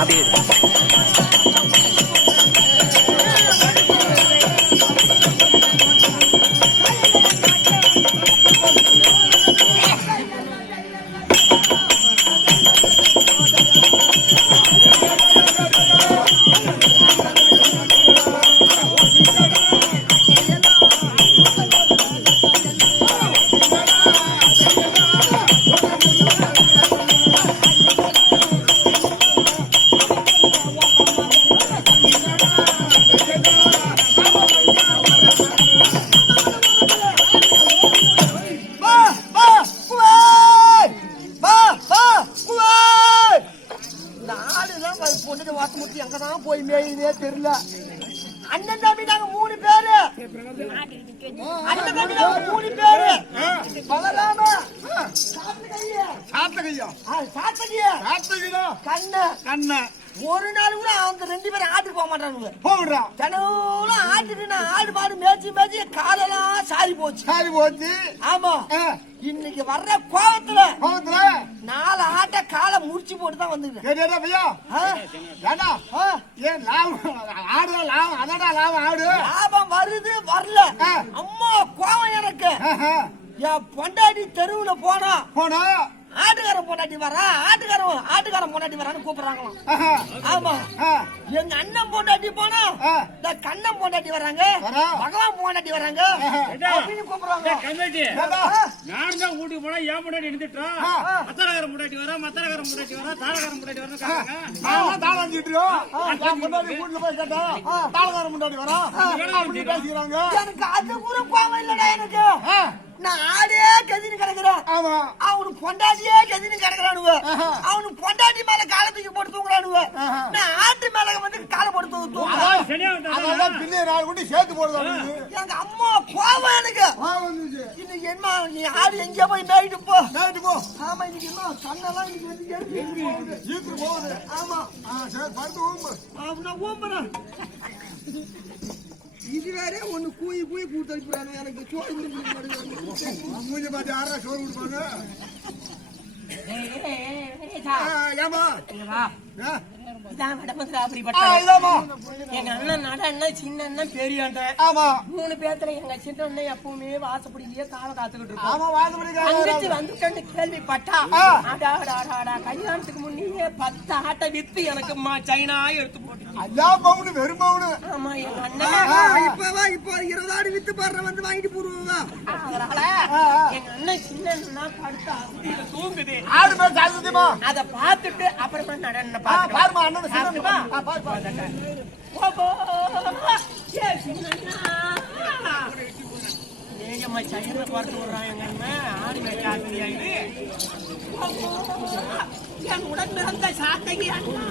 அப்படியே ஒரு நாள் கூட அவங்க 2 பேரும் ஆட்டுக்கு போக மாட்டானுங்க. தினமும் ஆட்டுக்கு ஆடு மாடு மேய்ச்சி மேய்ச்சி காலெல்லாம் சாரி போச்சு. ஆமா, இன்னைக்கு வர்ற கோவத்துல 4 ஆட்டை காலை முடிச்சு போட்டு தான் வந்துருக்கேன். லாபம் வருது வரல, அம்மா கோவம் எனக்கு. என் பொண்டாட்டி தெருவுல போனா ஆட்டுக்காரன் பொண்டாட்டி வரா, ஆட்டுக்காரன் பொண்டாட்டி வரான்னு கூப்பிடுறாங்களாம். ஆமா, எங்க அண்ணன் பொண்டாட்டி போனா இந்த கண்ணன் பொண்டாட்டி வராங்க, பகவான் பொண்டாட்டி வராங்க அப்படின்னு கூப்பிடுறாங்க. நான் தான் ஊட்டி போனா என் பொண்டாட்டி எடுத்துட்டோம், மத்தரகாரன் பொண்டாட்டி வரா, தாளகாரன் பொண்டாட்டி வரா, பேசிக்கிறாங்க. எனக்கு அது கூட கோவம் இல்லடா. எனக்கு நான் ஆடே கதின்னு கிடக்குறேன், அவனுக்கு பொண்டாட்டியே கதின்னு கிடக்குறானுவ. அவனுக்கு பொண்டாட்டி மேல காலை தூக்கி போட்டு தூங்குறானுவ, நான் ஆட்டு மேல வந்து காலை போட்டு தூங்குறேன். எங்க அம்மா கோவம் எனக்கு. இன்னைக்கு என்ன, நீ ஆடு எங்கேயா போய் மேய்ட்டு போ. ஆமா, இன்னைக்கு என்ன கண்ணெல்லாம் இன்னைக்கு போகுது. ஆமா, நான் ஊம்புறேன். இது வேற ஒண்ணு கூய் கூட்டாங்க. எனக்கு சோறு மூஞ்சி பார்த்து யாரா சோறு கொடுப்பாங்க. எங்க அண்ணன் நட அண்ணன் சின்ன அண்ணன் பெரிய அண்ணன். 3 பேத்துல எங்க சின்ன அண்ணன் எப்பவுமே வாசப்படியிலேயே காலை காத்துக்கிட்டு இருக்கோம். வந்துட்டு கேள்விப்பட்டா கல்யாணத்துக்கு முன்னே 10 ஆட்டை வித்து எனக்கு சைனா எடுத்து போட்டு. ஆமா, எங்க அண்ணன் இப்போ 20 ஆடு வித்து பாடுற வந்து வாங்கிட்டு போடுவாங்க. அதனால எங்க அண்ணன் சின்ன அண்ணா படுத்து அசதியில தூங்குது. அத பாத்துட்டு அப்புறமா நடன பாருமா. சைனா பார்த்து விடுறான் எங்க அண்ணன். ஆடு மேய்க்க ஆசையாயிது. என் உடன் பிறந்த சாத்தகி அண்ணா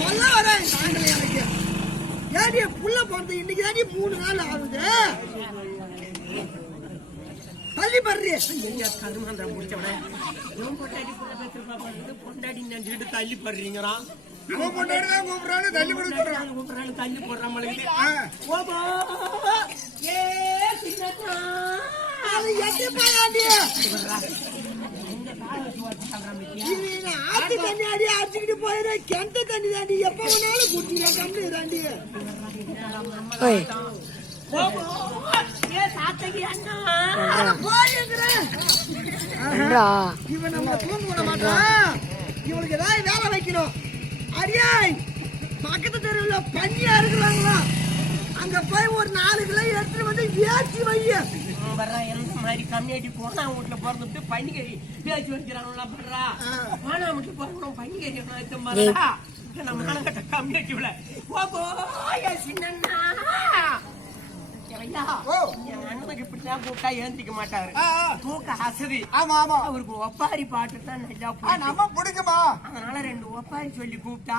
சொல்ல வரேன். எனக்கு ஏடி புள்ள பிறந்த இன்னைக்கு தாண்டி 3 நாள் ஆகுது. தள்ளி படுறி கருமாந்திர முடிச்சவன பொண்டாடி நினைச்சுட்டு தள்ளி படுறீங்கிறான். தள்ளி போடுறான். ஆட்டு தண்ணி அடி அடிச்சுக்கிட்டு போயிரு. கிணத்து தண்ணி தாண்டி எப்ப வேணாலும் குட்டியா கண்ணு தாண்டி. இவன் நம்ம தூங்க விட மாட்டான். இவனுக்கு ஏதாவது வேலை வைக்கணும். அடியாய், பக்கத்து தெருவில் பன்னியா இருக்கிறாங்களா, அங்க போய் ஒரு 4 கிலோ எடுத்துட்டு வந்து வேச்சி வைய. மாதிரி கம்மியாட்டி போனா வீட்டுல பிறந்துட்டு பண்டிகை பேச்சு வைக்கிறாங்களா பண்றா. ஆனா வீட்டுல பிறக்கணும் பண்டிகை நம்ம கணக்கட்ட கம்மியாட்டி விட சின்ன அண்ணனுக்கு இப்படிதான் கூப்பிட்டா ஏந்திக்க மாட்டாரு. தூக்க அசதி. அவருக்கு ஒப்பாரி பாட்டு தான் நல்லா பிடிக்குமா. அதனால 2 ஒப்பாரி சொல்லி கூப்பிட்டா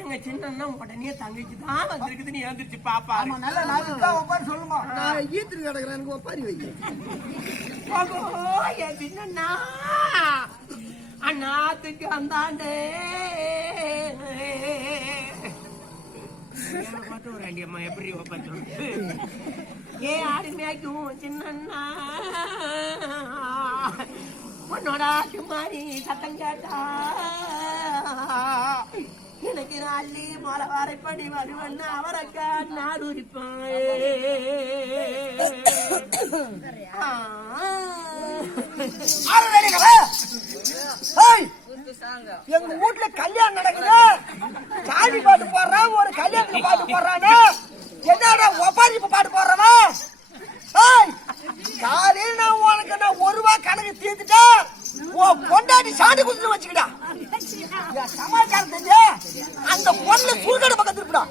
எங்க சின்ன உடனே தங்கச்சி தான் வந்திருக்குதுன்னு ஏந்திரிச்சு பாப்பா. ஒப்பாரி சொல்லுமா. ஈத்திரி கிடக்குறேன், எனக்கு ஒப்பாரி வைக்க. சின்ன அண்ணாத்துக்கு அந்தாண்டே அம்மா எப்படி ஏ ஆடு மேய்க்கும் சின்ன உன்னோட மாதிரி சத்தம் கேட்டா எனக்கு அள்ளி மலை வரைப்படி வருவன்னு அவரக்கா நாடுரிப்பான். எங்க வீட்டுல கல்யாணம் நடக்குது, சாமி பாட்டு போடுறான், ஒரு கல்யாணத்துக்கு பாட்டு போடுறானா, என்னடா ஒப்பாரிப்பு பாட்டு போடுறவா? காலையில் நான் உனக்கு நான் ஒரு ரூபா கணக்கு தீர்த்துட்டேன், பொண்டாட்டி சாண்டி குடுத்து வச்சுக்கிட்டா. சமாச்சாரம் தெரிஞ்ச அந்த பொண்ணு சுருக்கடை பக்கம் திருப்பிடா.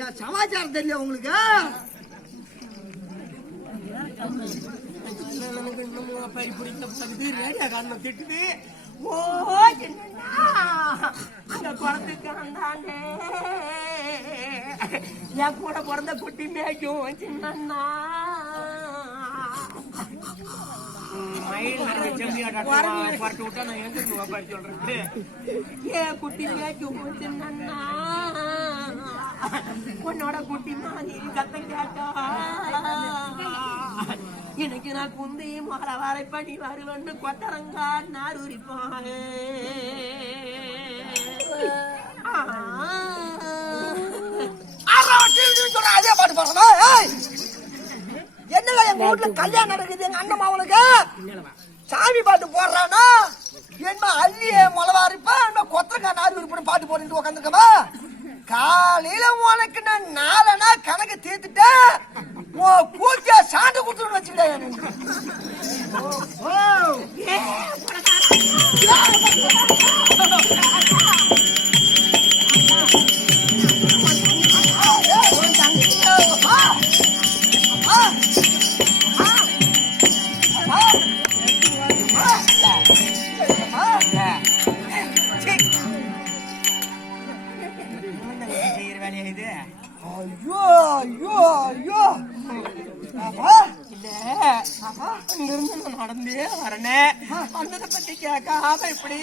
ஏன் சமாச்சாரம் தெரியல உங்களுக்கு? ரேடியா காரணம் திட்டுது. ஓ அந்த குளத்துக்கு அந்தாங்க என் கூட பிறந்த குட்டி மேய்க்கும் சின்னண்ணா. ஏன் குட்டி மேய்க்கும் சின்னண்ணா, உன்னோட குட்டி மாதிரி கத்த கேட்டா எனக்கு நான் குந்தி மலை வரைப்படி வருவன்னு கொத்தரங்கா நாடுரிப்பாங்க. அதே பாட்டு பாடுறா. என்னங்க எங்க வீட்டுல கல்யாணம் நடக்குது, எங்க அண்ணன் அவனுக்கு சாமி பாட்டு போடுறானா, என்ன அள்ளிய மொளவாரிப்பா கொத்தரங்கா நாடு உறுப்பினர் பாட்டு போட்டு உட்காந்துருக்கமா. காலையில உனக்கு நான் நாலனா கணக்கு தீர்த்துட்டேன், பூச்சியா சாண்டு குடுத்து வச்சுக்கிட்டேன். ஐயோ ஐயோ ஐயோ இங்கிருந்து நான் நடந்தே வரனே, வந்ததை பத்தி கேட்காம இப்படி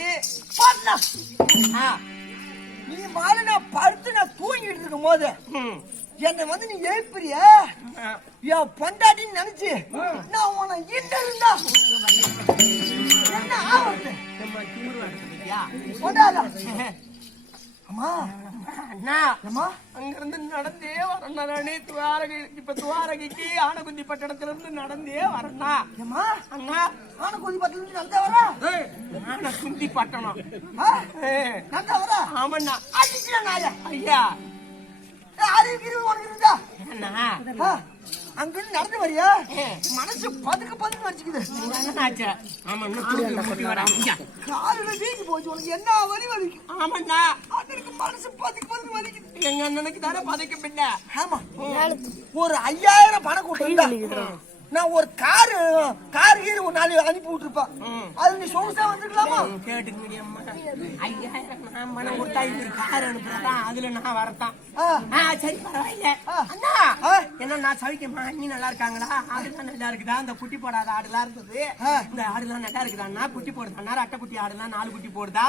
நீ மாதிரி நான் படுத்து நான் தூங்கிட்டு இருக்கும் போது என்னை வந்து நீ எழுப்புறிய என் பொண்டாட்டின்னு நினைச்சு நான் உன இந்த இருந்தா என்ன ஆகுது? அம்மா அண்ணா அங்கிருந்து நடந்தே வரேன். துவாரகை இப்ப துவாரகைக்கு ஆனகுந்தி பட்டணத்துல இருந்து நடந்தே வரேன்னா. அண்ணா ஆனகுந்தி பட்டணத்துல நடந்தே வர? ஆனகுந்தி பட்டணம் நடந்தே வர? ஆமண்ணா. ஐயா அறிவு உனக்கு இருந்தா அண்ணா அங்கிருந்து நடந்து வரியா? மனசு பதுக்கு பதுக்கு வச்சுக்குது. காலில வீங்கி போச்சு, உனக்கு என்ன வலி வலிக்கும்? ஆமண்ணா அதற்கு மனசு பதுக்கு பதுக்கு வலிக்குது. எங்க அண்ணனுக்கு தானே பதைக்க பின்ன. ஆமா ஒரு 5000 பணம் கொடுத்தா நான் ஒரு காரு கீரு ஒரு நாள் அனுப்பி விட்டுருப்பேன். அது நீ சொகுசா வந்துருக்கலாமா? கேட்டுக்க அம்மா, 5000 நான் பணம் கொடுத்தா இது கார் அனுப்புறதான், அதுல நான் வரத்தான். சரி பரவாயில்ல. அண்ணா என்ன நான் சவிக்கமா, அண்ணி நல்லா இருக்காங்களா? ஆடுலாம் நல்லா இருக்குதா? அந்த குட்டி போடாத ஆடுலாம் இருந்தது, இந்த ஆடுலாம் நல்லா இருக்குதாண்ணா? குட்டி போடுதாண்ணா? ரெட்டை குட்டி ஆடுலாம் 4 குட்டி போடுதா?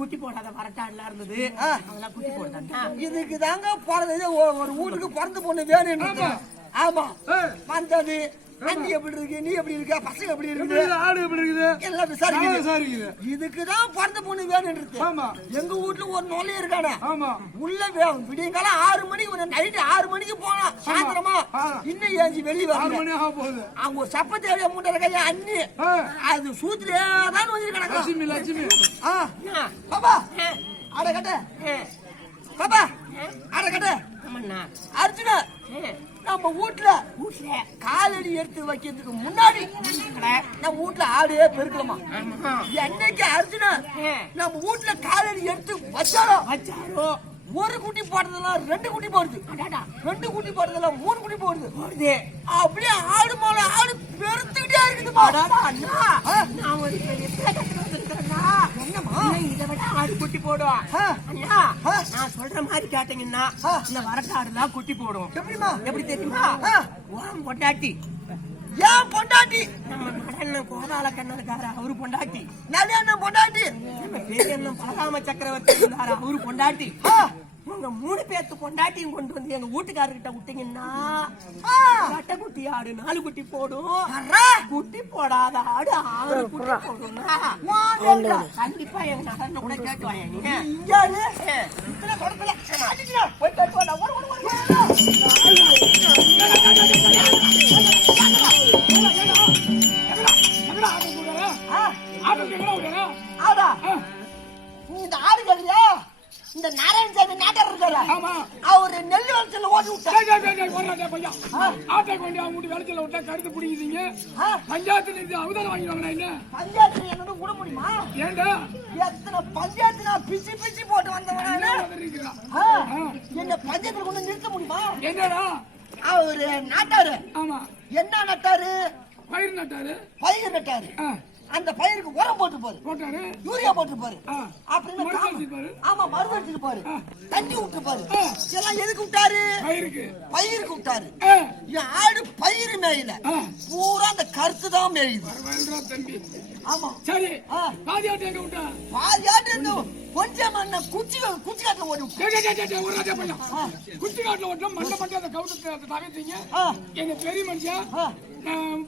குட்டி போடாத வரட்ட ஆடுலாம் இருந்தது, அதெல்லாம் குட்டி போடுதாண்ணா? இதுக்கு தாங்க பிறந்தது ஒரு வீட்டுக்கு பிறந்து பொண்ணு வேணும். ஆமா வந்தது. அண்ணி எப்படி இருக்கு, நீ எப்படி இருக்க, பசங்க எப்படி இருக்கு, ஆடு எப்படி இருக்குது எல்லாம் விசாரிக்குது. இதுக்குதான் பிறந்த பொண்ணு வேணும்ன்றது. எங்க வீட்டுல ஒரு நொல்லை இருக்கானே, உள்ள விடியங்காலம் 6 மணிக்கு நைட்டு 6 மணிக்கு போனா சாயந்தரமா இன்னும் ஏஞ்சி வெளியே வர அவங்க ஒரு சப்பத்தேவைய மூட்டை இருக்க அண்ணி அது சூத்திலே தான் வந்து பாப்பா அட கட்ட பாப்பா அட கட்ட அர்ஜுனா. நம்ம வீட்டுல காலடி எடுத்து வைக்கிறதுக்கு முன்னாடி நம்ம வீட்டுல ஆடே பெருக்கலாமா? என்னைக்கு அர்ஜுனா நம்ம வீட்டுல காலடி எடுத்து வச்சாரோ ஒரு குட்டி போடுறதெல்லாம் 2 குட்டி போடுது, 2 குட்டி போடுறதெல்லாம் 3 குட்டி போடுது. அப்படியே ஆடு மேல ஆடு பெருத்துக்கிட்டே இருக்குது. ஆடு குட்டி போடும் அண்ணா. நான் சொல்ற மாதிரி கேட்டீங்கன்னா இந்த வரட்டாடுலாம் குட்டி போடும். எப்படிமா? எப்படி தெரியுமா? பொண்டாட்டி ஏன் பொண்டாட்டி? நம்ம நடனம் கோதால கண்ணனுக்கார அவரு பொண்டாட்டி, நல்ல பொண்டாட்டி, நம்ம பெரிய பலராம சக்கரவர்த்தி இருந்தாரு அவரு பொண்டாட்டி, உங்க 3 பேத்து பொண்டாட்டியும் கொண்டு வந்து எங்க வீட்டுக்காரர்கிட்ட விட்டீங்கன்னா கட்டை குட்டி ஆடு 4 குட்டி போடும், குட்டி போடாத ஆடு 6 குட்டி போடும். கண்டிப்பா எங்க நகர்ல கூட கேட்டு வாங்க. நீங்க போய் கேட்டு வாடா. ஆடா இந்த ஆடு கேக்குறியா? இந்த நாராயணசாமி நாட்டார் இருக்காரு, அவரு நெல் விளைச்சல ஓட்டி விட்டாரு. ஆட்டை கொண்டு அவங்க விளைச்சல விட்டா கருத்து பிடிக்குதுங்க. பஞ்சாயத்துல இது அவதாரம் வாங்கிடுவாங்களா? என்ன பஞ்சாயத்துல என்ன விட முடியுமா? ஏண்டா எத்தனை பஞ்சாயத்து நான் பிச்சு பிச்சு போட்டு வந்தவன் என்ன பஞ்சாயத்துல கொண்டு நிறுத்த முடியுமா? என்னடா அவரு நாட்டாரு. ஆமா, என்ன நட்டாரு? பயிர் நட்டாரு. பயிர் நட்டாரு. அந்த பயிருக்கு உரம் போட்டு போட்டாரு, யூரியா போட்டு பாரு, அப்படின்னு ஆமா மருந்து அடிச்சு பாரு, தண்ணி விட்டு பாரு. இதெல்லாம் எதுக்கு விட்டாரு? பயிருக்கு விட்டாரு. என் ஆடு பயிர் மேயில பூரா அந்த கருத்து தான் மேயுது. தம்பி ஆமா சரி, பாதி ஆட்டு எங்க விட்டா? பாதி ஆட்டு கொஞ்சம் மண்ண குச்சி காட்டுல ஓடி குச்சி காட்டுல ஓட்டம் மண்ணை மட்டும் அந்த கவுட்டு தகத்தீங்க. எங்க பெரிய மனுஷன்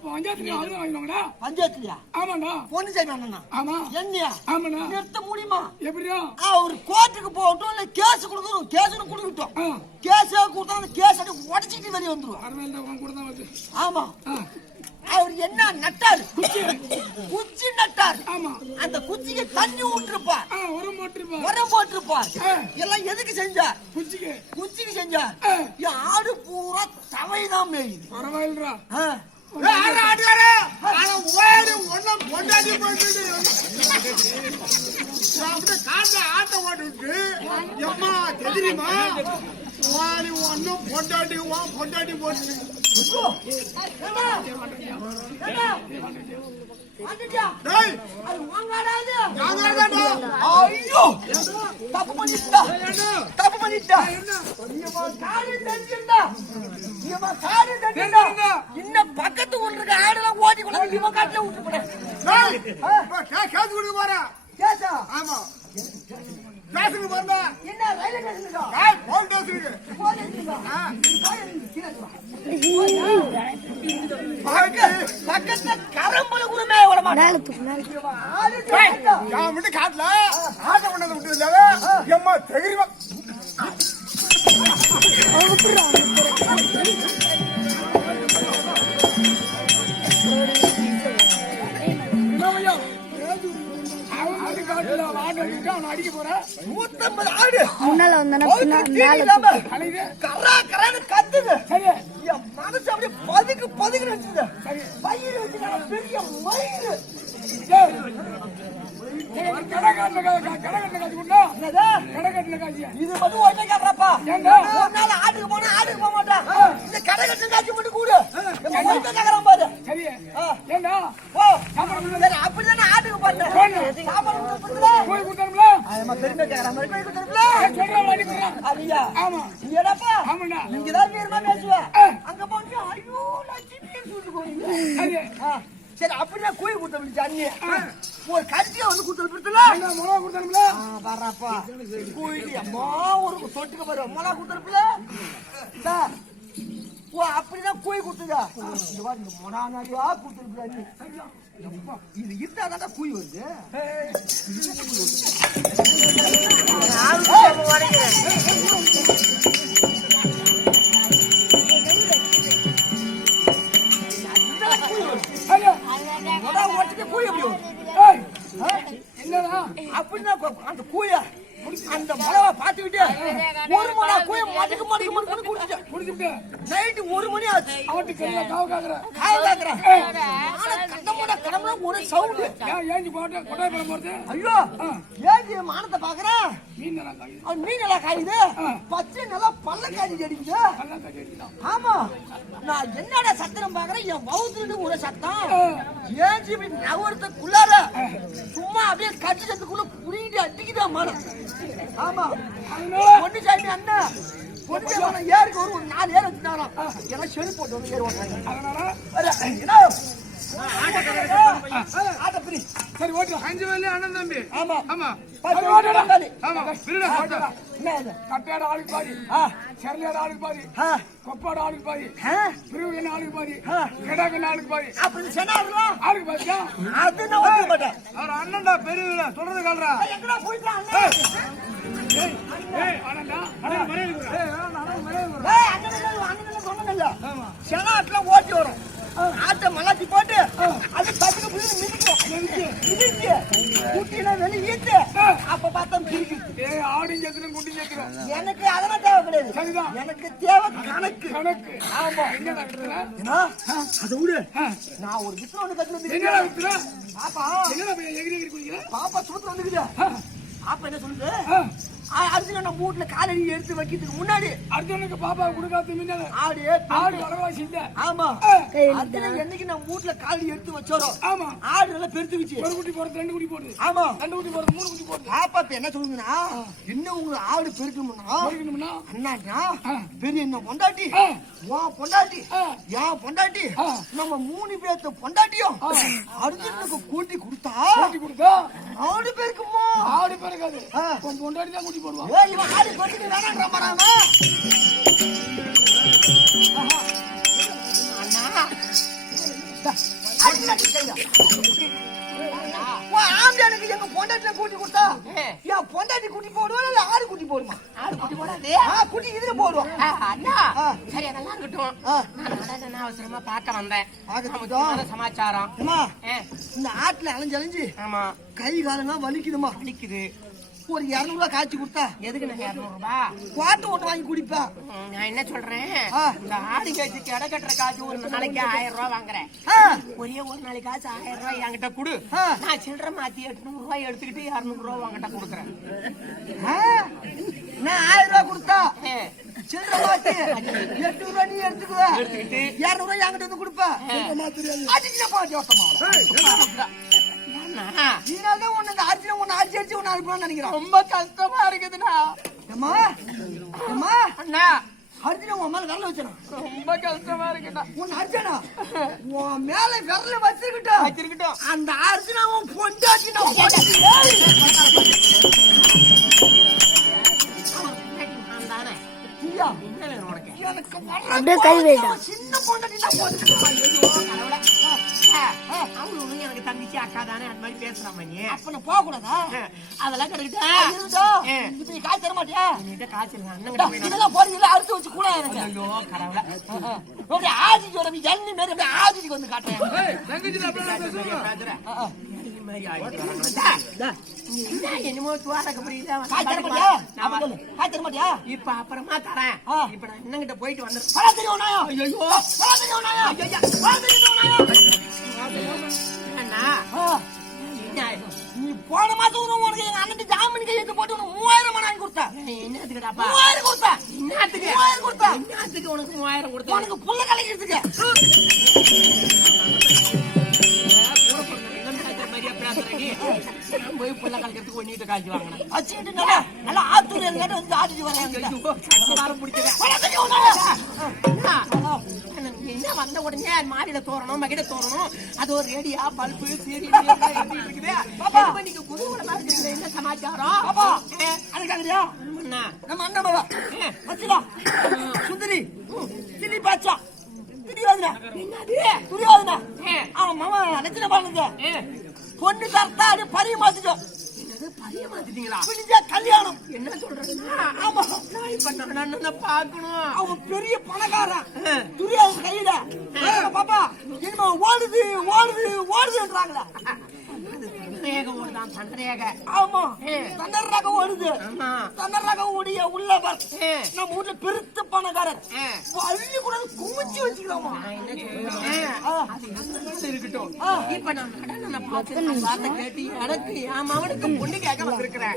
பஞ்சாயத்துல அவதாரம் வாங்கிடுவாங்கடா. பஞ்சாயத்துலயா? ஆமாண்டா. பொண்ணு செய்வாங்க. ஆமா. என்னையா? ஆமாண்ணா. நிறுத்த முடியுமா? எப்படியா? அவர் கோர்ட்டுக்கு போகட்டும், இல்ல கேஸ் கொடுக்கணும். கேஸ் கொடுக்கட்டும். கேஸா கொடுத்தா அந்த கேஸ் உடச்சிட்டு வெளியே வந்துருவோம். ஆமா. அவர் என்ன நட்டாரு? குச்சி நட்டாரு. ஆமா. அந்த குச்சிக்கு தண்ணி ஊற்றிருப்பார், உரம் போட்டிருப்பார். எல்லாம் எதுக்கு செஞ்சார்? குச்சிக்கு செஞ்சார். ஆடு பூரா தவைதான் மேயுது. பரவாயில்லா. ஆட்ட ஓட்டு எம்மா தெரியுமா? ஒன்னும் பொண்டாட்டி போட்டு ஐயோ தப்பு பண்ணிட்டா, தப்பு பண்ணிட்டா. இன்னும் பக்கத்து ஊர்ல இருக்க ஆடுலாம் ஓட்டி கொண்டு இவன் காட்டுல விட்டு போறேன். கேசா? ஆமா, ஸ்டேஷனுக்கு போறா. என்ன ரயில்வே ஸ்டேஷனுக்கா? போலீஸ் ஸ்டேஷனுக்கு. பக்கத்துல கரம்பல குருமே விட மாட்டேன். காட்டுல ஆட்ட கொண்டது விட்டு எம்மா தெரியுமா? அடிக்க போறேன். 150 ஆடு முன்னால வந்தா கத்துது. என் மனசு அப்படியே பதுக்கு வச்சுது. பயிர் வச்சு பெரிய மயிறு. இது மட்டும் ஒன்றை கேட்கறப்பா. ஒரு நாள் ஆட்டுக்கு போனா ஆட்டுக்கு போக மாட்டான். இந்த கடை கட்டு காட்சி மட்டும் கூடு கேட்கறான் பாரு. அப்படிதானே ஆட்டுக்கு போறேன். சாப்பாடு பெருமை கேட்கறான். அப்படியா? நீடப்பா இங்கதான் நேரமா பேசுவேன். அங்க போட்டு ஐயோ லட்சுமி சொல்லிட்டு போறீங்க. சரி, அப்படின்னா கோழி கொடுத்த அண்ணி ஒரு கட்சியா வந்து கொடுத்துருப்பா வர்றப்பா. கோழி அம்மா ஒரு சொட்டுக்க பாரு மொளா கொடுத்துருப்புல. ஓ அப்படிதான் கோழி கொடுத்துதா? இந்த மொனா நாடியா கொடுத்துருப்பா அண்ணி. இது இருந்தாதான் கூய் வருது. அப்படின்னா அந்த கூய அந்த மலவா பாத்துக்கிட்டு ஒரு மணி கூய மடக்கு குடிச்சுட்டு நைட்டு 1 மணி ஆச்சு. கடம்புல ஒரு சவுண்டு. ஐயோ ஏஞ்சி மானத்தை பாக்குறேன். மீன் எல்லாம் காயுது. பச்சை நல்லா பல்ல காய்ச்சி அடிக்குது. ஆமா, நான் என்னடா சத்தம் பாக்குறேன். என் வவுத்துல ஒரு சத்தம் ஏஞ்சி நவரத்துக்குள்ளார சும்மா அப்படியே கட்சி சத்துக்குள்ள புரியிட்டு அடிக்குதா மானம். ஆமா, பொண்ணு சாமி அண்ணன் பொண்ணு ஏருக்கு ஒரு 4 ஏர் வச்சுட்டாராம். எல்லாம் செடி போட்டு வந்து ஏறுவாங்க. ஆட்ட சரி சரி ஓட்டு 5 வயலே அண்ணன் தம்பி. ஆமா ஆமா 10 ஓட்டுடா ஆமா விடுடா போடா. என்ன இது கட்டையாட ஆளுக்கு பாதி சரளியாட ஆளுக்கு பாதி கொப்பாட ஆளுக்கு பாதி பிரிவுகன் ஆளுக்கு பாதி கிடாக்கன் ஆளுக்கு பாதி அப்ப இது செனாடுலாம் ஆளுக்கு பாதியா அது நான் ஓட்ட மாட்டேன் அவர் அண்ணன்டா பெரியவல சொல்றது கேளுடா. எங்கடா போயிட்டா அண்ணன் ஏய் அண்ணா அண்ணா மரியாதை கொடு. ஏய் அண்ணன் சொன்னல செனாட்ல ஓட்டி வரும் ஆட்ட மலாத்தி போட்டு அது பத்துக்கு புள்ளி மிதிக்கு குட்டினா வெளிய ஈத்து அப்ப பார்த்தா பிரிக்கு ஏய் ஆடிங்க எத்தனை குட்டிங்க எத்தனை எனக்கு அதெல்லாம் தேவை கிடையாது சரிதான் எனக்கு தேவை கணக்கு கணக்கு ஆமா என்ன நடக்குதுன்னா ஏன்னா அதை விடு நான் ஒரு வித்து ஒண்ணு கட்டு என்னடா வித்துற பாப்பா என்னடா எகிரி எகிரி குடிக்கிற பாப்பா சூத்துல வந்துக்குது பாப்பா என்ன சொல்லுது அர்ஜுன நம்ம வீட்டுல காலடி எடுத்து வைக்கிறதுக்கு முன்னாடி அர்ஜுனுக்கு பாப்பா கொடுக்காத முன்னால ஆடு ஆடு வளவாசி இல்ல ஆமா அர்ஜுன என்னைக்கு நம்ம வீட்டுல காலடி எடுத்து வச்சோரோ ஆமா ஆடு நல்லா பெருத்துக்குச்சு ஒரு குட்டி போறது 2 குட்டி போடுது ஆமா 2 குட்டி போறது 3 குட்டி போடுது பாப்பா இப்ப என்ன சொல்லுங்கன்னா இன்னும் உங்க ஆடு பெருக்கணும்னா இருக்கணும்னா அண்ணாட்டா பெரிய என்ன பொண்டாட்டி உன் பொண்டாட்டி என் பொண்டாட்டி நம்ம 3 பேர்த்த பொண்டாட்டியும் அர்ஜுனுக்கு கூட்டி கொடுத்தா ஆடு பெருக்குமா ஆடு பெருக்காது உன் பொண்டாட்டி தான் குட்டி போடுவான் ஏய் இவன் ஆடு பெருக்கிட்டு வேணான்ற மாறாம அண்ணா ஆம்பியானுக்கு எங்க பொண்டாட்டில கூட்டி கொடுத்தா என் பொண்டாட்டி குட்டி போடுவா இல்ல ஆடு குட்டி போடுமா ஆடு குட்டி போடாது குட்டி இதுல போடுவோம் அண்ணா சரி அதெல்லாம் இருக்கட்டும் நான் அவசரமா பார்க்க வந்தேன் சமாச்சாரம் இந்த ஆட்டுல அலைஞ்சு ஆமா கை காலெல்லாம் வலிக்குதுமா வலிக்குது ஒரு 200 ரூபாய் காய்ச்சி கொடுத்தா எதுக்கு நான் 200 ரூபாய் குவாட்டு ஓட்டு வாங்கி குடிப்பா நான் என்ன சொல்றேன் இந்த ஆடு காய்ச்சி கடை கட்டுற காய்ச்சி ஒரு நாளைக்கு 1000 ரூபாய் வாங்குறேன் ஒரே ஒரு நாளைக்கு காய்ச்சி 1000 ரூபாய் என்கிட்ட கொடு நான் சில்லறை மாத்தி 800 ரூபாய் எடுத்துக்கிட்டு 200 ரூபாய் வாங்கிட்ட கொடுக்குறேன் நான் 1000 ரூபாய் கொடுத்தா சில்லறை மாத்தி 800 ரூபாய் நீ எடுத்துக்குவ 200 ரூபாய் என்கிட்ட வந்து கொடுப்ப அடிச்சுனா பாட்டி ஓட்டமா நீனால்தான் உன்னை இந்த அரிசி ஒன்னு அடிச்சு ஒன்னு அனுப்பணும்னு நினைக்கிறேன் ரொம்ப கஷ்டமா இருக்குதுண்ணா அம்மா அம்மா அண்ணா அர்ஜுனா உன் மேல விரல வச்சனா ரொம்ப கஷ்டமா இருக்குண்ணா உன் அர்ஜுனா உன் மேல விரல வச்சிருக்கட்டும் அந்த அர்ஜுனா உன் பொண்டாட்டி அப்படியே கை வைடா சின்ன பொண்டாட்டி தான் அவங்களும் எனக்கு தங்கச்சி அக்கா தானே அந்த மாதிரி பேசுறாம நீ அப்ப நான் போக கூடாதா அதெல்லாம் கிடைக்கிட்டா இப்ப நீ காய் தர மாட்டியா காய்ச்சல் அண்ணன் இதெல்லாம் போறீங்களா அறுத்து வச்சு கூட எனக்கு ஐயோ கடவுள அப்படியே ஆதிக்கு வர ஜன்னி மேல அப்படியே ஆதிக்கு வந்து காட்டுறேன் என்னமோ துவாரக்க காய் தர மாட்டியா இப்ப அப்புறமா தரேன் இப்ப நான் என்னங்கிட்ட போயிட்டு வந்துடுறேன் நீ போன மாசம் உனக்கு எங்க அண்ணன் ஜாமீன் கையெழுத்து போட்டு 3000 வாங்கி கொடுத்தா என்னத்துக்குடாப்பா 3000 கொடுத்தா என்னத்துக்கு 3000 கொடுத்தா என்னத்துக்கு உனக்கு 3000 கொடுத்தா உனக்கு புள்ள கலக்கிறதுக்கு போய் புள்ள கலக்கிறதுக்கு ஒன்னிட்டு காய்ச்சி வாங்கினேன் வச்சுக்கிட்டு நல்லா ஆத்தூர் வந்து ஆடிட்டு வராங்க என்ன வந்த உடனே மாடியில தோறணும் மகிட தோறணும் அது ஒரு ரேடியா பல்பு சீரியல் இருக்குது நீங்க குதூகலமா இருக்கிறீங்க என்ன சமாச்சாரம் அதுக்காகறியா நம்ம அண்ணன் பாபா வச்சுடா சுந்தரி திணி பாச்சா துரியோதனா துரியோதனா அவன் மாமா லட்சணம் பாருங்க பொண்ணு கரெக்டா அது பரிய மாத்திட்டோம் பரிய மாத்திட்டீங்களா கல்யாணம் என்ன சொல்றேன்னா ஆமா நான் இப்ப நான் பாக்கணும் அவன் பெரிய பணக்காரன் துரியோதன கையில பாப்பா என்ன ஓடுது ஓடுது ஓடுதுன்றாங்களா ஆமா தன்னராக ஓடுது தன்னராக ஓடிய உள்ளவர் நம்ம ஊர்ல பெருத்த பணக்காரர் அள்ளி கூட குமிச்சு வச்சுக்கலாமா இருக்கட்டும் இப்ப நான் நடன பார்த்து கேட்டு எனக்கு என் மகனுக்கு பொண்ணு கேட்க வந்திருக்கிறேன்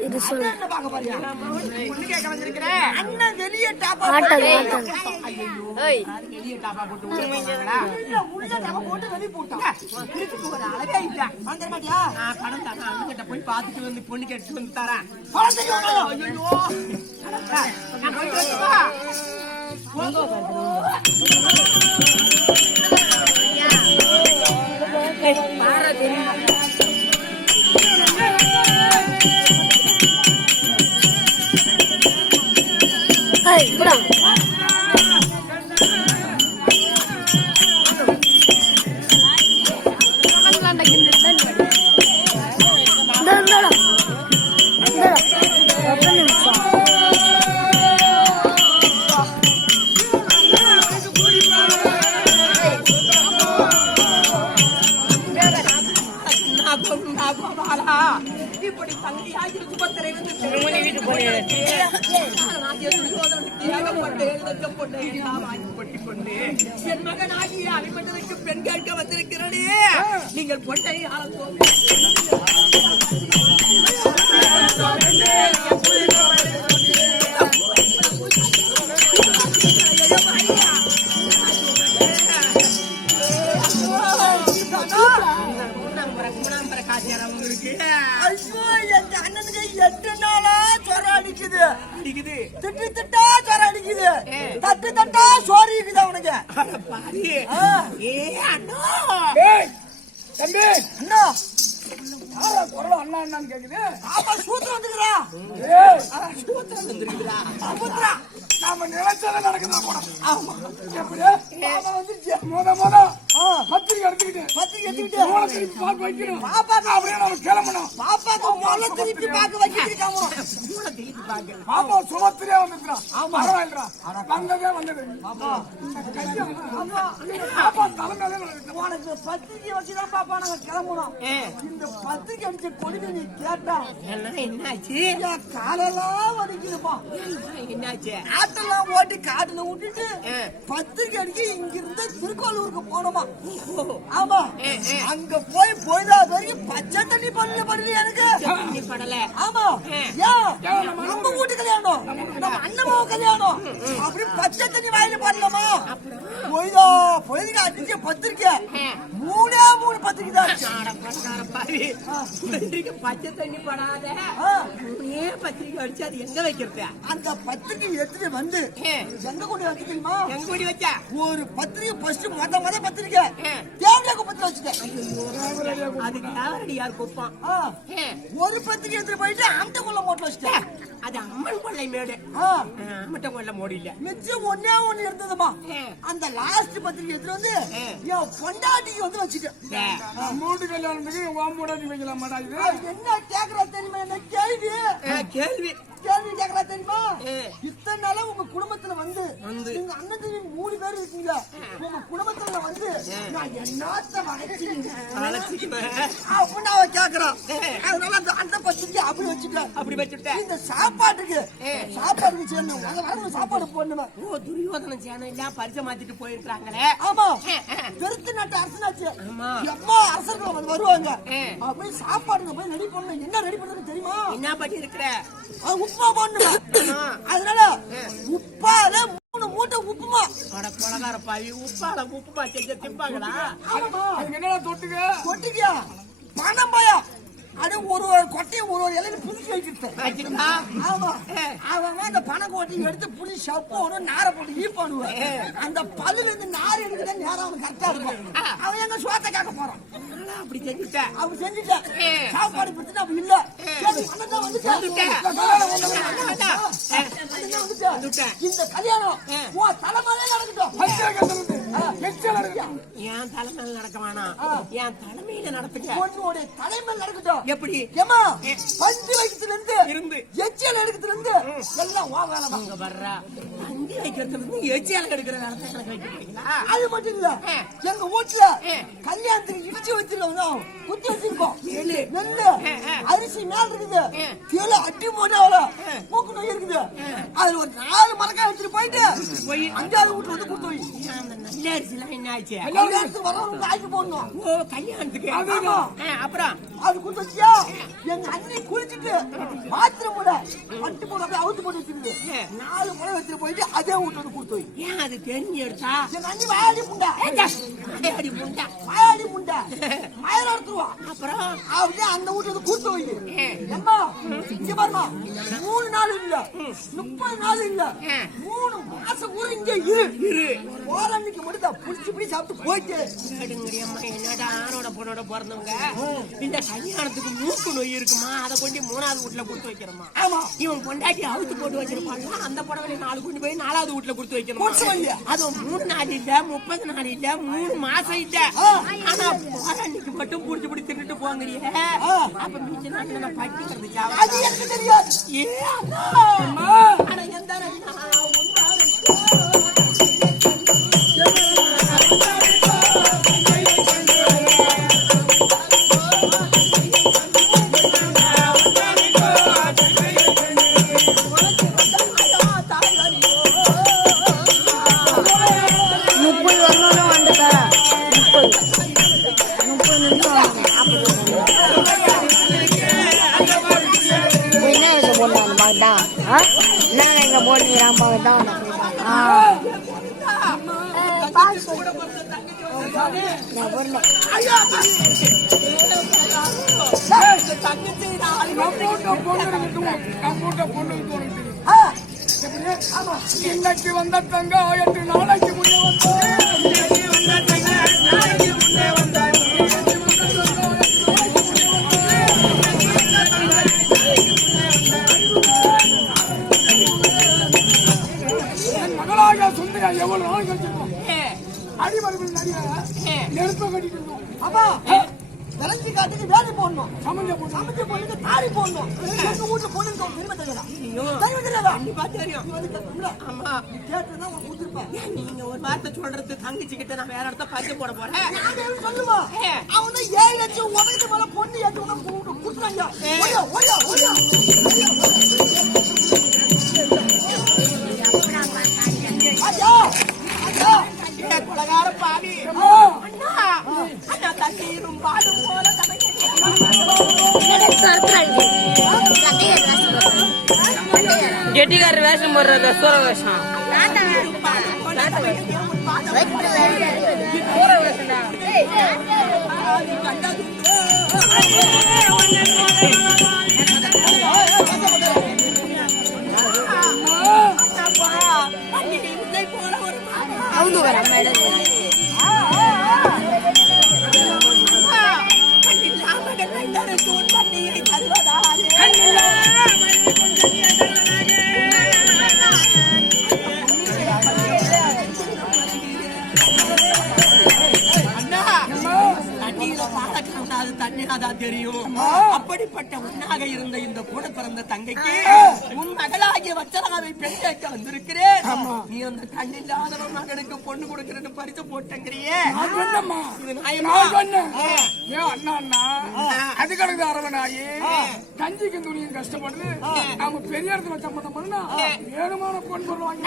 பார்க்க பாரியா பொண்ணு கேட்க வந்திருக்கிறேன் அண்ணன் வெளியே டாப்பா வெளியே டாப்பா போட்டு உள்ள டாப்பா போட்டு வெளியே போட்டான் ஒரு அழகா இல்ல வந்துட மாட்டியா பணம் தரேன் அண்ணன் போய் பார்த்துட்டு வந்து பொண்ணு கேட்டு வந்து தரேன் பணம் தெரியும் ஐயோ நான் போயிட்டு வரவா பாரா தெரியும் இப்படி தங்கையாகி சுபத்திரை வந்து என் மகனாகிய அபிமன்னனுக்கு பெண் கேட்க வந்திருக்கிறனே, நீங்கள் பொட்டை அண்ணனுக்கு 8 நாளா சொரம் அடிக்குது. திட்டு திட்டா சொரம் அடிக்குது. தட்டு தட்டா சோறு இருக்குது அவனுக்கு. தம்பி அண்ணா குரல் அண்ணா அண்ணான்னு கேக்குது. ஆமா சூத்திரம் வந்துக்கிறா. சூத்திரம் வந்துருக்குறா. நாம நினைச்சதை நடக்குதா போட. ஆமா எப்படி ஆமா வந்துருச்சு. மொத பத்திரிக்கை எடுத்துக்கிட்டு மூளை திருப்பி பார்க்க வைக்கணும். பாப்பாக்கு அப்படியே நம்ம கிளம்பணும். பாப்பாக்கு மூளை திருப்பி பார்க்க வச்சிருக்காமோ. பாப்பா சுமத்திரியா வந்துருக்கான். பரவாயில்லடா, வந்தது பாப்பா தலைமையில உனக்கு பத்திரிக்கை வச்சுதான் பாப்பா நாங்க கிளம்பணும். இந்த பத்திரிக்கை அடிச்ச கொடுமை நீ கேட்டா என்னாச்சு? காலெல்லாம் வலிக்குதுப்பா. என்னாச்சு? ஆட்டெல்லாம் ஓட்டி காட்டுல விட்டுட்டு பத்திரிக்கை அடிக்க இங்க இருந்து திருக்கோளூருக்கு போனோமா. ஆமா அங்க போய் போய்தா வரைக்கும் பச்சை தண்ணி பண்ணல படல எனக்கு படல. ஆமா ஏன் நம்ம வீட்டு கல்யாணம், நம்ம அண்ணமாவ கல்யாணம், அப்படி பச்சை தண்ணி வாயில பண்ணலாமா? போய்தா போய்துக்கு அடிச்ச பத்திரிக்கை 3 பத்திரிக்கை தான். பச்சை தண்ணி படாத பத்திரிக்கை அடிச்சு அது எங்க வைக்கிறது? அந்த பத்திரிக்கை எடுத்துட்டு வந்து எங்க கொண்டு வைக்க தெரியுமா? எங்க கூடி வச்சா ஒரு பத்திரிக்கை ஃபர்ஸ்ட் மொத பத்திரிக்கை தேவடியா குப்பத்துல வச்சுட்டேன். அது தேவரடி யார் குப்பம்? ஒரு பத்திரிக்கை எடுத்துட்டு போயிட்டு அம்டக்குள்ள போட்டு வச்சுட்டேன். அது அம்மன் கொள்ளை மேடு. அம்மட்ட கொள்ளை மோடி இல்ல. மிச்சம் ஒண்ணு இருந்ததுமா. அந்த லாஸ்ட் பத்திரிக்கை எடுத்துட்டு வந்து என் பொண்டாட்டிக்கு வந்து வச்சுட்டேன். மூட்டு கல்யாணத்துக்கு வாம்போடாட்டி வைக்கலாம் மாட்டா. இது என்ன கேக்குறா தெரியுமா? என்ன கேள்வி கேள்வி கேக்குறா தெரியுமா? இத்தனை நாளா உங்க குடும்பத்துல வந்து எங்க அண்ணன் 3 பேர் இருக்கீங்க. உங்க குடும்பத்துல வந்து நான் என்னத்த வளர்ச்சிக்கிறேன் அப்படின்னு அவ கேக்குறான். அதனால அந்த பத்திரிக்கை அப்படி வச்சுட்டேன். இந்த சாப்பாட்டுக்கு சேர்ந்து சாப்பாடு போடணுமே. ஓ துரியோதனம் சேனல் பரிசை மாத்திட்டு போயிருக்காங்களே. ஆமா பெருத்து நாட்டு அரசனாச்சு. எம்மா அரசர்கள் வந்து வருவாங்க. போய் சாப்பாடு போய் ரெடி பண்ணணும். என்ன ரெடி பண்றது தெரியுமா? என்ன பண்ணி இருக்கிற? உப்புமா போடணும். அதனால உப்பால 3 மூட்டை உப்புமா. கொலகார பாவி உப்புமா செஞ்ச திம்பாங்களா? என்னடா தொட்டுக்க பணம் பயா அது ஒரு கொட்டையை ஒரு இலையில புதுக்கி வச்சுட்டேன். ஆமா அவன் அந்த பணம் கொட்டையை எடுத்து புளி சப்போனும் நாரை போட்டு ஈப்பானுவேன். அந்த பல்லுல இருந்து நார் எடுக்கிற நேரம் அவனுக்கு கரெக்டா இருக்கும். அவன் எங்க சோத்தை கேட்க போறான். அப்படி செஞ்சுட்டேன். அவன் செஞ்சுட்டேன். சாப்பாடு கொடுத்துட்டு அப்படி இல்ல இந்த கல்யாணம் உன் தலைமையிலே நடக்கட்டும். என் தலைமையில நடக்க வேணாம், என் தலைமையில நடத்துங்க. உன்னுடைய தலைமையில் நடக்கட்டும். எப்படி? ஏமா பஞ்சு வைக்கிறதுல இருந்து எச்சியல் எடுக்கிறதுல இருந்து எல்லாம் வா வேலை வாங்க வர்றா. பஞ்சு வைக்கிறதுல இருந்து எச்சியல் எடுக்கிற வேலை எனக்கு வைக்கிறீங்களா? அது மட்டும் இல்ல, எங்க வீட்டுல கல்யாணத்துக்கு இடிச்சு வச்சிருக்கோம், குத்தி வச்சிருக்கோம். நெல்லு அரிசி மேல இருக்குது, கீழே அட்டி போட்டு அவ்வளோ மூக்கு நோய் இருக்குது. அது ஒரு 4 மரக்காய் வச்சுட்டு போயிட்டு 5ஆவது வீட்டுல வந்து கொடுத்து வை. அந்த நல்ல அரிசி எல்லாம் என்ன ஆச்சு? கல்யாணத்துக்கு வரவங்க ஆக்கி போடணும். ஓ கல்யாணத்துக்கு அப்புறம் அது கொடுத்து வச்சியா? எங்க அண்ணி குளிச்சுட்டு பாத்திரம் போட பட்டு போட அப்படியே அவுத்து போட்டு வச்சிருக்கு. 4 முறை வச்சுட்டு போயிட்டு அதே வீட்டு வந்து கொடுத்து வை. ஏன் அது தெரிஞ்சு எடுத்தா? எங்க அண்ணி வாயாடி முண்டா வாயாடி முண்டா வாயாடி முண்டா மயிலாடுத்து வா. அப்புறம் அப்படியே அந்த வீட்டுல இருந்து கூட்டு வை. அம்மா இங்க பாருமா, 3 நாள் இல்ல 30 நாள் இல்ல 3 மாசம் கூட இங்க இரு. போற அன்னைக்கு மட்டும் தான் புடிச்சு சாப்பிட்டு போயிட்டு. என்னடா ஆணோட பொண்ணோட பிறந்தவங்க இந்த கல்யாணத்துக்கு மூக்கு நோய் இருக்குமா, அதை கொண்டு 3வது வீட்டுல கொடுத்து வைக்கிறோமா? ஆமா, இவன் பொண்டாட்டி அவுத்து போட்டு வச்சிருப்பாங்க, அந்த புடவை 4 கொண்டு போய் 4வது வீட்டுல கொடுத்து வைக்கணும். அது 3 நாள் இல்ல 30 நாள் இல்ல 3 மாசம் இல்ல. ஆனா போற அன்னைக்கு மட்டும் புடிச்சு தின்னுட்டு போங்கறியே. அப்ப மிச்ச நாள் நான் பட்டிக்கிறது ஜாவா. அது எனக்கு தெரியாது. ஏ அம்மா அட எந்த இன்னைக்கு வந்த தங்க 8 நாளைக்கு முன்னே மகளாக சுந்தரியா எவ்வளவு நாள் கழிச்சிருக்கோம். அடிமரபில் நடிகை நெருப்ப கட்டிட்டு இருந்தோம். அப்பா விளைஞ்சி காட்டுக்கு வேலை போடணும், சமைஞ்ச போட்டு சமைச்ச பொண்ணுக்கு தாலி போடணும். எங்க வீட்டுல பொண்ணுக்கு தெரியுமா தெரியாதா? தெரியாதா? கண்டிப்பா தெரியும். ஆமா கேட்டுனா உனக்கு கொடுத்துருப்பேன். நீங்க ஒரு வார்த்தை சொல்றது தங்கச்சி கிட்ட நான் வேற இடத்த பறிச்சு போட போறேன். சொல்லுமா அவன் 7 லட்சம் உதவிக்கு மேல பொண்ணு ஏற்று கொடுத்துறாங்க. ஓயா ஓயா ஓயா ஐயா ஐயா கொலகார பாவி அண்ணா அண்ணா தண்ணீரும் பாடும் போல கெட்டிக்கார வேஷம் போடுறது சூற வேஷம் தெரியும். அப்படிப்பட்ட உன்னாக இருந்த இந்த கூட பிறந்த தங்கைக்கு உன் மகளாகிய வச்சலாவை பெண் கேட்க வந்திருக்கிறேன். நீ அந்த கண்ணில்லாத மகனுக்கு பொண்ணு கொடுக்கறன்னு பரிசு போட்டங்கிறியே. அது கிடக்குது அரவனாயி கஞ்சிக்கு துணியும் கஷ்டப்பட்டு அவங்க பெரிய இடத்துல சம்பந்தம் பண்ணா ஏழுமான பொண்ணு சொல்லுவாங்க.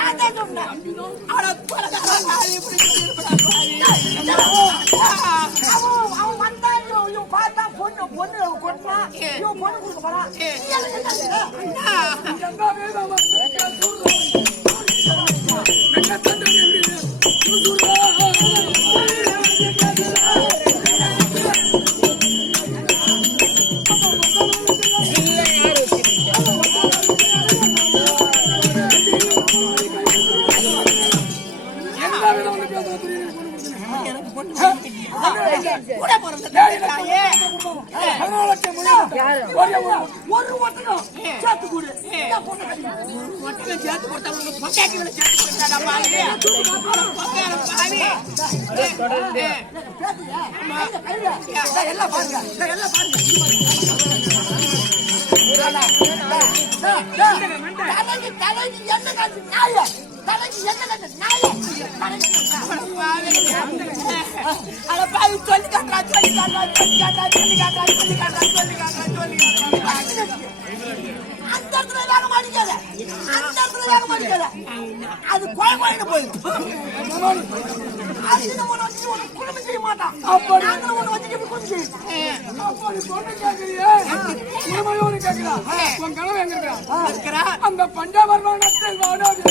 அவன் வந்தா இவன் பார்த்தா பொண்ணு பொண்ணு கொட்டினா இவன் பொண்ணு கொடுக்க போறான். ஒரு ஒட்டகம் சேர்த்து கொடு. ஒட்டகம் சேர்த்து போட்டா உங்க பொட்டாட்டி சேர்த்து போட்டாடா பாவி. எல்லாம் பாருங்க எல்லாம் பாருங்க. தலைக்கு என்ன காசு நாய, தலைக்கு என்ன காசு நாய. அட பாவி சொல்லி காட்டா சொல்லி காட்டா சொல்லி காட்டா சொல்லி காட்டா சொல்லி காட்டா சொல்லி காட்டா சொல்லி காட்டா. அந்த இடத்துல வேக மாட்டேங்காத, அந்த இடத்துல வேக மாட்டேங்காத. அது கோயம்பு போயிடும். அது நம்ம வச்சு ஒரு குடும்பம் செய்ய மாட்டான். அப்ப நாங்களும் ஒண்ணு வச்சுட்டு இப்படி கொஞ்சம் செய்யும். அப்ப நீ பொண்ணு கேக்குறியா உண்மையோடு கேக்குறா. உன் கனவு எங்க இருக்கா? அந்த பஞ்சாபர்மானத்தில் வாடாது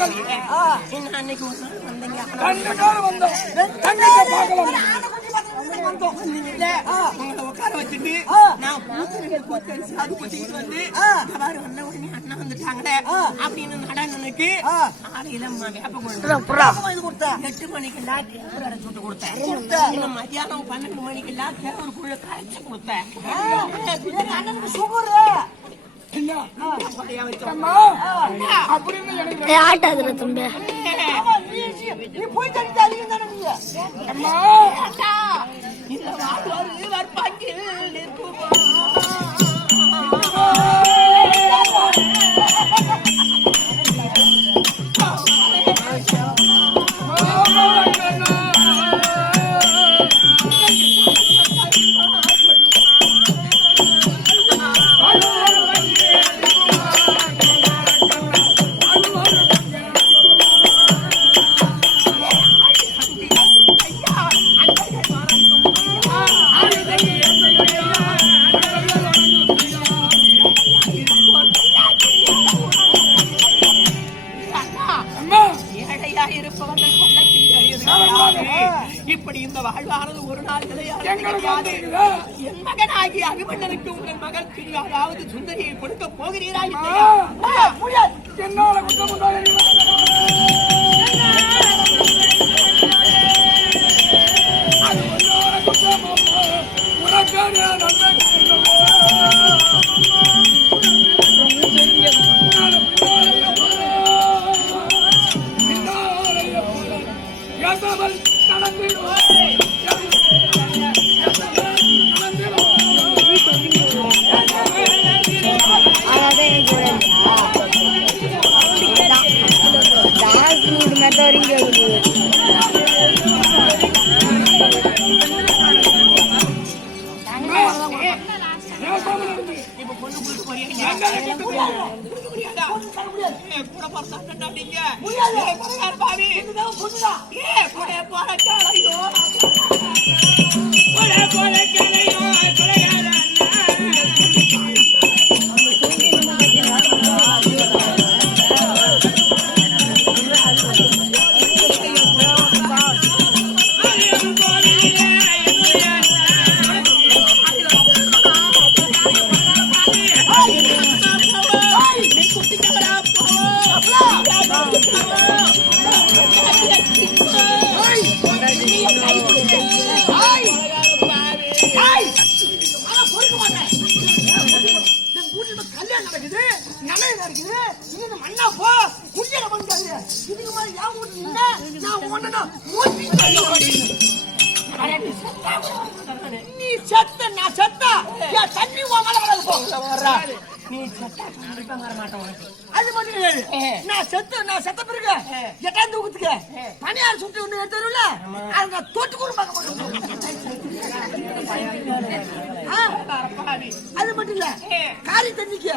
வந்தார்கள். என்ன அன்னைக்கு ஒரு நாள் வந்தீங்க. 2 நாள் வந்தோம். கண்ணுக்கு பார்க்கலாம். வந்தீங்கல்ல, உங்களை உட்கார வச்சுட்டு நான் பூசணிகள் பூத்தரிசி அது பூத்திட்டு வந்து அவரு வந்த உடனே அண்ணா வந்துட்டாங்களே அப்படின்னு நடனுக்கு ஆலையில வேப்ப கொண்டு 8 மணிக்கெல்லாம் கேப்பர் அரைச்சு விட்டு கொடுத்தேன். இன்னும் மத்தியானம் 12 மணிக்கெல்லாம் கேப்பர் குள்ள கரைச்சு கொடுத்தேன். அண்ணனுக்கு சுகர் என்ன? அம்மா, அப்படின்னு எனக்கு ஆட்டாதுல துண்டு நீ போய் தண்ணி அதிகம் தானே நீங்க அம்மா இந்த வாழ்வாரு வற்பாக்கில் நிற்குமா இப்படி இந்த வாழ்வானது ஒரு நாள் நிலையாது. என் மகனாகி அபிமன்னனுக்கு உங்கள் மகள் அதாவது சுந்தரியை கொடுக்க போகிறீரா? என்னால குற்றம் உண்டாக அது உன்னோட குற்றம் உனக்கான நன்மை நீ செத்த நான் செத்தா தண்ணி நீ சட்டா கண்டிப்பாங்க மாட்டோம். அது மட்டும் இல்ல, நான் செத்த பிறகு எட்டாம் தூக்கத்துக்கு பணியார் சுட்டு ஒண்ணு எடுத்துருல அதை நான் தொட்டு கூட பார்க்க மாட்டேன். அது மட்டும் இல்ல, காரி தண்ணிக்கு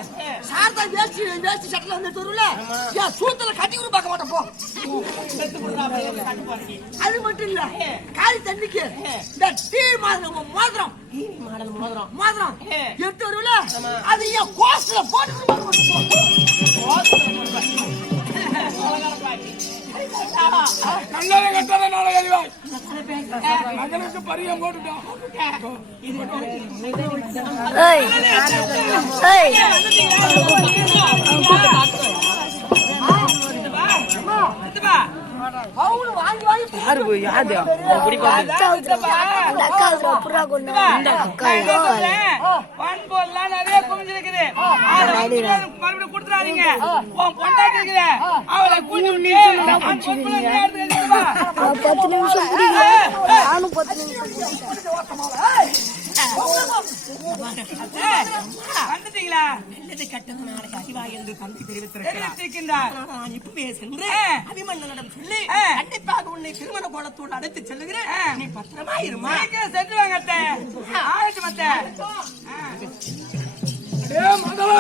சாரதா வேஸ்ட் சட்டில வந்து எடுத்துருல சூத்துல கட்டி கூட பார்க்க மாட்டேன் போ. அது மட்டும் இல்ல, காரி தண்ணிக்கு இந்த டீ மோதிரம் மோதிரம் எடுத்து வருல அது என் கோஸ்ல போட்டு கண்ணால கட்டாத நாளை அறிவாய் மகனுக்கு பரியம் போட்டுட்டான். நிறைய குமிஞ்சிருக்குது. மறுபடியும் கொடுத்துறாதீங்க. பொண்டாட்டி இருக்குது, அவளை கூட்டி 10 நிமிஷம் நானும் 10 நிமிஷம் வந்துட்டீங்களா? நல்லது கட்டது நாளைக்கு அறிவா என்று தந்தை தெரிவித்திருக்கிறார். நான் இப்பவே சென்று அபிமன்னனிடம் சொல்லி கண்டிப்பாக உன்னை திருமண கோலத்தோடு அழைத்து செல்லுகிறேன். நீ பத்திரமா இருமா. சென்று வாங்க அத்தை. ஆயிட்டு மத்த. மகளா